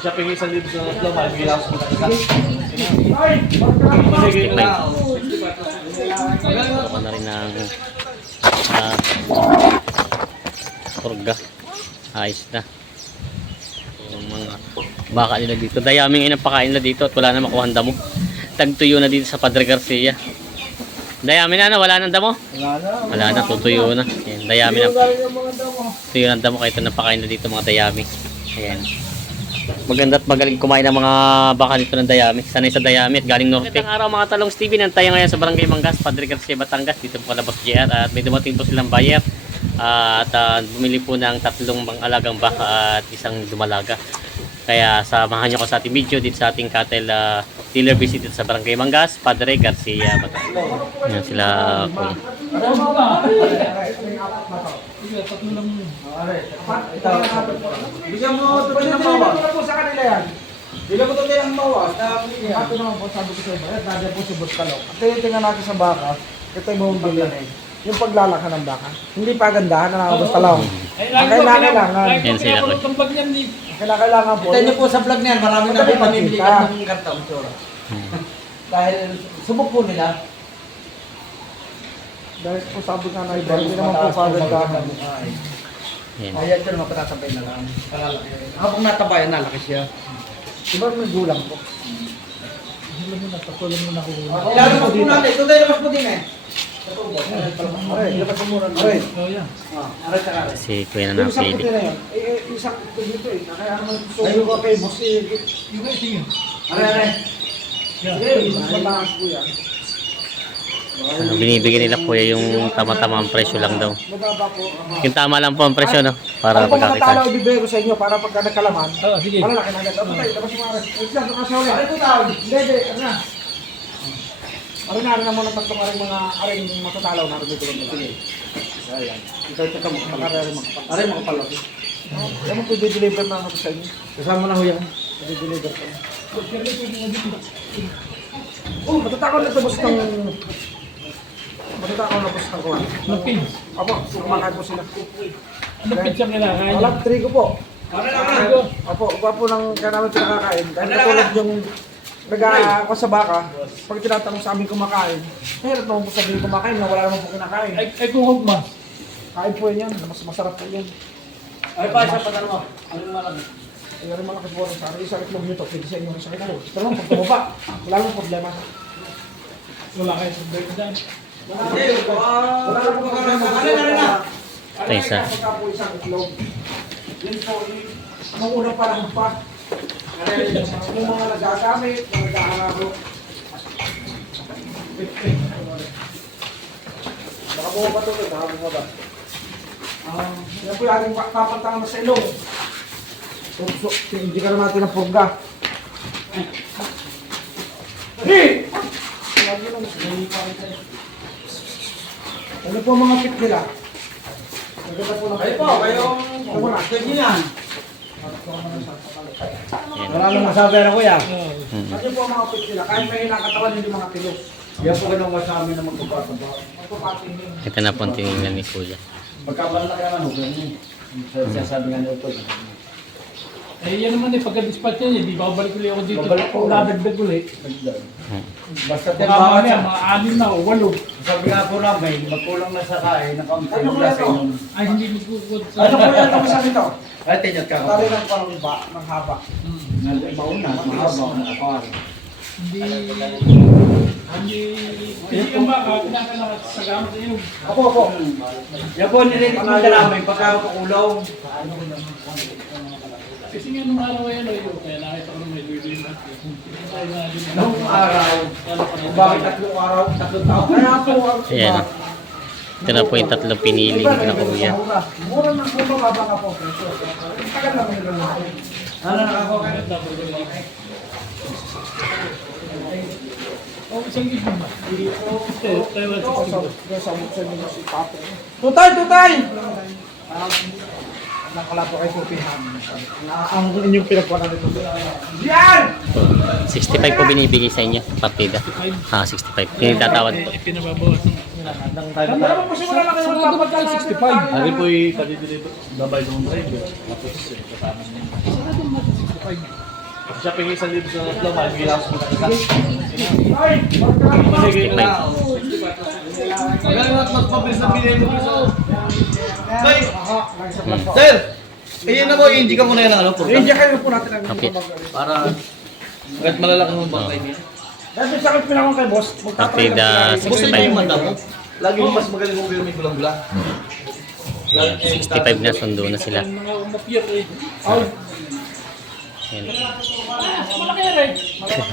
Siya pingi sa libo sa tatlo, magiging sa mga Ako na rin ng purga. Ayos na. Yung mga baka nila dito. Dayaming inapakain nila dito at wala na makuha ang damo. Tagtuyo na dito sa Padre Garcia. Dayami na, wala nang damo? Wala na, tutuyo na. Ayan, dayami na. Tuyo ng damo kahit napakain na dito mga dayami. Ayan. Maganda at magaling kumain ng mga baka dito ng dayami. Sanay sa dayami at galing norte. Magandang araw mga talong Stevie. Nantaya ngayon sa Barangay Mangas, Padre Garcia, Batangas. Dito po kalabas JR at may dumating po silang buyer. At bumili po ng 3 alagang baka at 1 dumalaga. Kaya samahan nyo ko sa ating video dito sa ating cattle dealer visit dito sa Barangay Mangas, Padre Garcia, Batangas. Yan sila kuya. Bigyan mo ito ng bawas. Bigyan mo sa kanila yan. Bigyan mo ito ng bawas. Ito naman po, sabi ko sa iba. Nandiyan po si Buskalok. At tingnan natin sa baka. Ito yung bumibili. Yung paglalaka ng baka. Hindi pa gandahan na mga Buskalok. Ang kailangan. Yan sila kuya. Kailangan po. Ito niyo po sa vlog niyan. Marami na po pamimili ka ng karton. Dahil subok po nila. Dahil po sabi nga na iba. Hindi naman po pagandahan. Yan. Kaya ito naman patatabay na lang. Habang natabayan, nalaki siya. Diba may gulang po? Ilalo mas po natin. Ito tayo mas po din eh. Aray, ilabas mo muna. Aray. Aray sa karay. Si kuya na Yung isang napili. puti na yun. Isang puti dito eh. Kaya naman suyo ko kay boss eh. Aray, aray. Mas mataas po yan. Binibigyan nila kuya yung tama-tama ang presyo lang daw. Mababa po. Yung tama lang po ang presyo, no? Para Ano po mga talo pagkakita. ibibigay ko sa inyo para pagka nagkalaman? Sige. Malalaki na agad. Ano tayo? Labas mo aras. Wait lang, kasi ulit. Ano po tawag? Hindi. Ano na? Arin na muna tatlong aring mga aring matatalaw na rin dito. Sige. Ayan. Ito ito mo. Makararing makapal. Aray, mga palo. Ano po i-deliver na ako sa inyo? Kasama na ho yan. I-deliver ko. Oh, matatakot na ito boss ng... Matatakot na boss ng kuwan. Apo, kumakain po sila. Ano pizza nila? Alam, trigo po. Apo, upa po ng kaya namin pinakakain. Dahil katulad yung nag-aako sa baka, pag tinatanong sa amin kumakain, hirap naman po sabihin kumakain na wala naman po kinakain. Ay kung hugma. Kain po yan, mas masarap po yan. Ay pa, isa pa mo. Ano yung malaki? Ay, rin malakas po rin sa akin. Isang itlog nyo to, pwede sa inyo rin sa itlog. Ito naman, pag tumaba, wala naman problema. Wala kayo sa break dyan. Hindi, Wala naman po problema. Ano na? Ito isa. Pagka po isang itlog, yun po, nung unang panahon pa, yung mga nagagamit, mga nag-aararo. Baka buo pa ito, baka buo ba? Yan po yung ating papantangan sa ilong. So, hindi ka naman natin ng purga. Hey! Ano po ang mga pit nila? Maganda po lang. Ay po, kayong pwede yan. Yan. Wala nang masabi na kuya. Ano po ang mga pit nila? Kahit may nakatawan hindi mga tilos. Yan po ganun masabi na magpapataba. Magpapating yun. Ito na po ang tinignan ni kuya. Pagkabalaki naman, huwag yun. Sasabi nga nito. Eh yan naman eh, pagka-dispatch niya, di ba babalik ulit ako dito. Babalik po. Nadagdag ulit. Basta Mga timbangan mamaya, yan. mga 6 na o 8. Sabi nga po namin, magkulang na sa kain, nakaunti Ano yung po klase yan, nung... Ay hindi magkukod sa... Ano po yan ang isa nito? Ay, tinyot ka Tali ka. ng parang ba, ng haba. Mauna, mahaba, makapar. Hindi... Hindi ka ba, kinakalakat sa gamit na yun. Ako, ako. Yan po, nililit mo na namin pagka pakulaw. Kasi nga nung araw yan, yun, kaya nakita ko nung may dulo yung natin. Nung araw, bakit 3 araw, 3 taon? Kaya po, ang Ayan. iba. Ito na po yung 3 pinili na kuya. Mura na po, mababa nga po. Tagal naman nila natin. Ano nakakuha ka? Oh, isang gigit ba? Tayo at Sa mga si Papo. Tutay, tutay! Nakala po kayo pupihan. Ang inyong pinagkuhan nito. Yan! 65 po binibigay sa inyo, partida. 65. Pinitatawad po. Pinababawas. Nang tayo Ano naman po simula na kayo Sigurado ba tayo 65? Ari po'y kanito dito, babay ng driver. Tapos kasama niya. Sigurado natin 65. Kasi siya pingi sa libre sa tatlo, mahigil ako sa isa. Ay! Mahigil na ako. Magaling at magpabilis na binigay mo piso. Tay! Sir! Iyan na mo, hindi ka muna yan ang ano po. Hindi kayo po natin ang Okay. Para kahit malalaki mo bangkay niya. Dahil sa akin pinakon kay boss, Partida Gusto niyo yung 65. manda mo? Laging mas magaling mo pero may bulang-bula. 65 na, sundo na sila. Ang mga umapir eh. Ayan. Malaki na rin. Malaki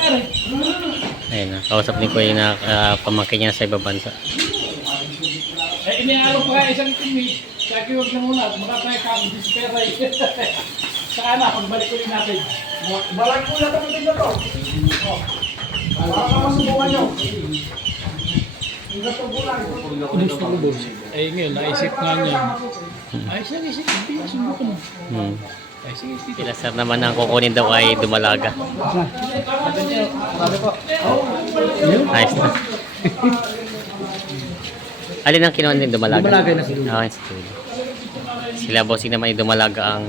na rin. Ayun na, kausap ni Kuya na pamangkin niya sa ibang bansa. Eh, iniaalok ko kaya isang timi. Kaya kiwag na muna. Makakaya ka ang dispera eh. Saka na, pagbalik ulit natin. Balay po na kami din na to. Para makasubukan nyo. Yung gato po lang. Gusto ko boss. Eh ngayon, naisip nga niya. Ay, isip. Hindi, subukan mo. Ay, sige. Sila sir naman ang kukunin daw ay dumalaga. Nice na. Alin ang kinuha din dumalaga? Dumalaga na sila. Okay, sige. Sila bossing naman yung dumalaga ang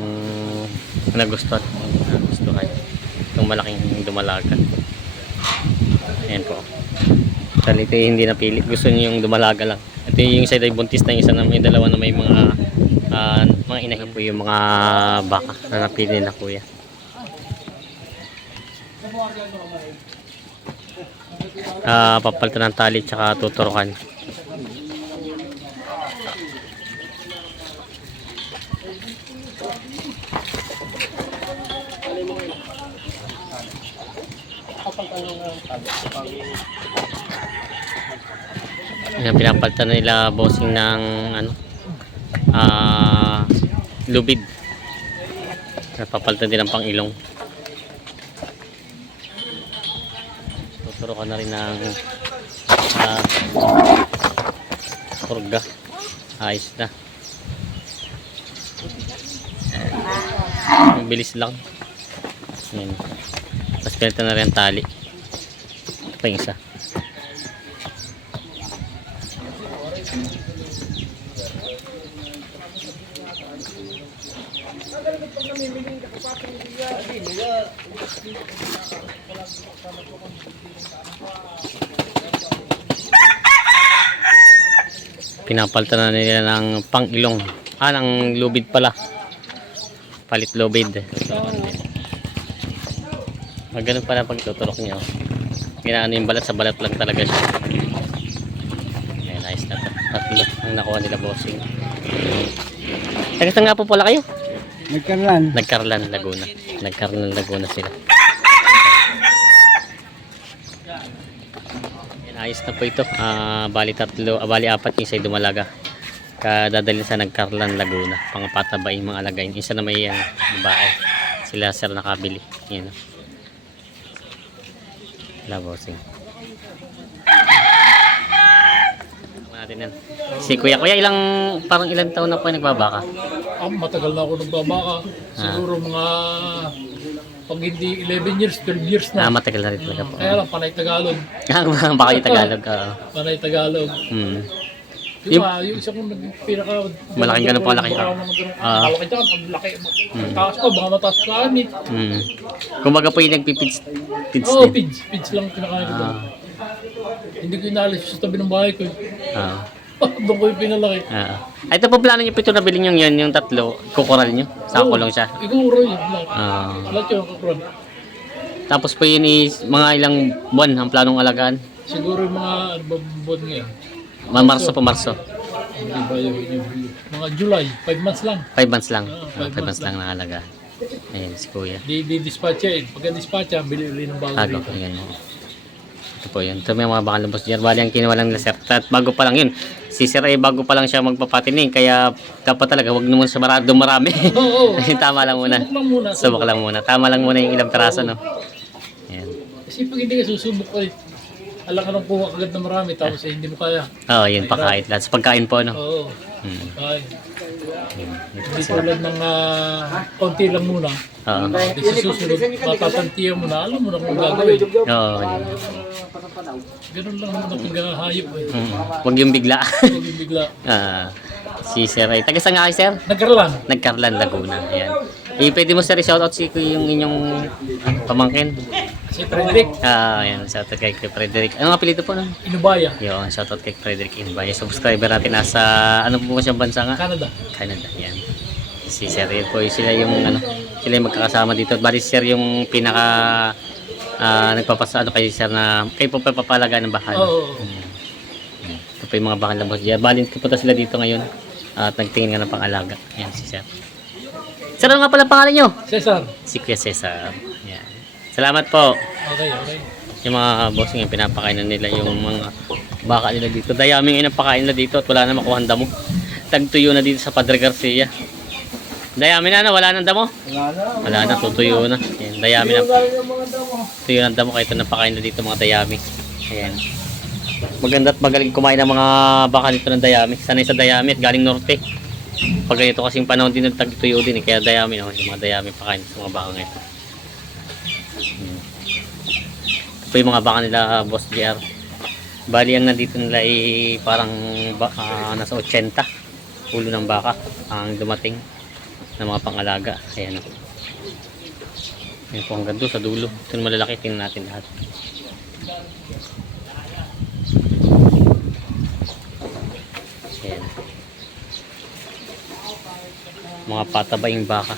nagustuhan. Itong malaking dumalaga. Ayan po. Dahil ito hindi napili. Gusto niyo yung dumalaga lang. Ito yung isa ay buntis na, yung isa na may dalawa na may mga inahin po yung mga baka na napili na kuya. Papalitan ng tali tsaka tuturukan. Ayan, pinapalitan na nila bossing ng ano, lubid. Napapalitan din ng pang-ilong. Tuturukan na rin ng kurga. Ayos na. Ang bilis lang. Ayan. Tapos pinalitan na rin ang tali. Ito pa yung isa. Pinapalitan na nila ng pang-ilong. Ng lubid pala. Palit lubid. Ganun pala pag tuturok niya. Ginaano yung balat, sa balat lang talaga siya. Ayan, nice na to. Tatlo ang nakuha nila bossing. Tagas na nga po pala kayo? Nagkarlan, Laguna. Nagkarlan, Laguna sila. Ayan, ayos na po ito. Bali apat yung isa dumalaga. Kadadalhin sa Nagkarlan, Laguna. Pangpatabain mga alagayin. Isa na may babae. Sila sir nakabili. Yan. Bossing. Natin yan. Si Kuya parang ilang taon na po nagbabaka? Matagal na ako nagbabaka. Siguro mga pag hindi 11 years, 12 years na. Matagal na rin talaga po. Kaya lang, panay Tagalog. Baka yung Tagalog. Panay Tagalog. Yung isa kong pinaka... Malaking ganun pa, laki. Malaki dyan, ang laki. Taas pa, baka mataas ka anit. Kumbaga po yung nagpipids Oo, din. pids lang kinakain ko doon. Hindi ko inalis sa tabi ng bahay ko. Doon ko yung pinalaki. Ito po plano nyo po ito nabili nyo yun, yung tatlo, kukural nyo? Sa kulong siya? Iguro yun. Lahat yun, kukuran. Tapos po yun is mga ilang buwan ang planong alagaan? Siguro yung mga buwan ngayon. Marso po, Marso. Hindi ba yung mga July, 5 months lang. 5 months lang. 5 5 months lang nakalagaan. Ayan, si Kuya. Di-dispatch yan. Pagka-dispatch yan, bili ng bago Tago, dito. ayan. Ito po yun. Ito may mga bakal lubos dyan. Bali ang kinuha lang nila sir. At bago pa lang yun. Si Sir ay bago pa lang siya magpapatining. Kaya dapat talaga wag naman siya dumarami. Oo. Tama lang muna. Subok lang muna. Subok lang muna. Tama lang muna yung ilang peraso, no? Ayan. Kasi pag hindi ka susubok ka alam ka nang kuha agad na marami tapos hindi mo kaya. Oo, yun. Pakain. Lahat sa pagkain po, no? Oo. Ay, hindi tulad ng konti lang muna. Oo. Di sa susunod, matatantiyan mo na, alam mo na kung gagawin. Oo. Yan. Ganun lang naman ang hayop eh. Huwag yung bigla. Huwag yung bigla. Si Sir ay taga saan nga kayo, Sir? Nagkarlan. Nagkarlan, Laguna. Ayan. Pwede mo, Sir, i-shoutout si yung inyong pamangkin. Si Frederick, Ayan, shoutout kay Frederick. Ano nga apelyido po nun? Inubaya, Yun, shoutout kay Frederick Inbay. Subscriber natin nasa, ano po siyang bansa nga? Canada. Canada, yan. Si Sir yun po, sila yung sila yung magkakasama dito. Bali si Sir yung pinaka nagpapasa kay Sir na kayo po papalaga ng bakal. Oo. Ito po yung mga bakal na boss. Bali pupunta sila dito ngayon at nagtingin nga ng pang-alaga. Yan si Sir. Sir, ano nga pala pangalan nyo? Cesar. Si Kuya Cesar. Yan. Salamat po. Okay. Yung mga boss yung pinapakain nila yung mga baka nila dito. Dayaming inapakain nila dito at wala na makuha ang damo. Tagtuyo na dito sa Padre Garcia. Dayami na, wala nang damo. Wala na, tutuyo na. Ayan, dayami na. Tuyo ng damo kahit napakain na dito mga dayami. Ayan. Maganda at magaling kumain ng mga baka dito ng dayami. Sanay sa dayami at galing norte. Pag ganito kasing panahon din nagtagtuyo din kaya dayami no, yung mga dayami pakain sa mga baka ngayon. Ito yung mga baka nila, Boss JR. Bali ang nandito nila ay parang nasa 80 ulo ng baka ang dumating ng mga pangalaga. Ayan o. Ayan po hanggang doon sa dulo. Ito yung malalaki. Tingnan natin lahat. Ayan. Mga patabaying baka.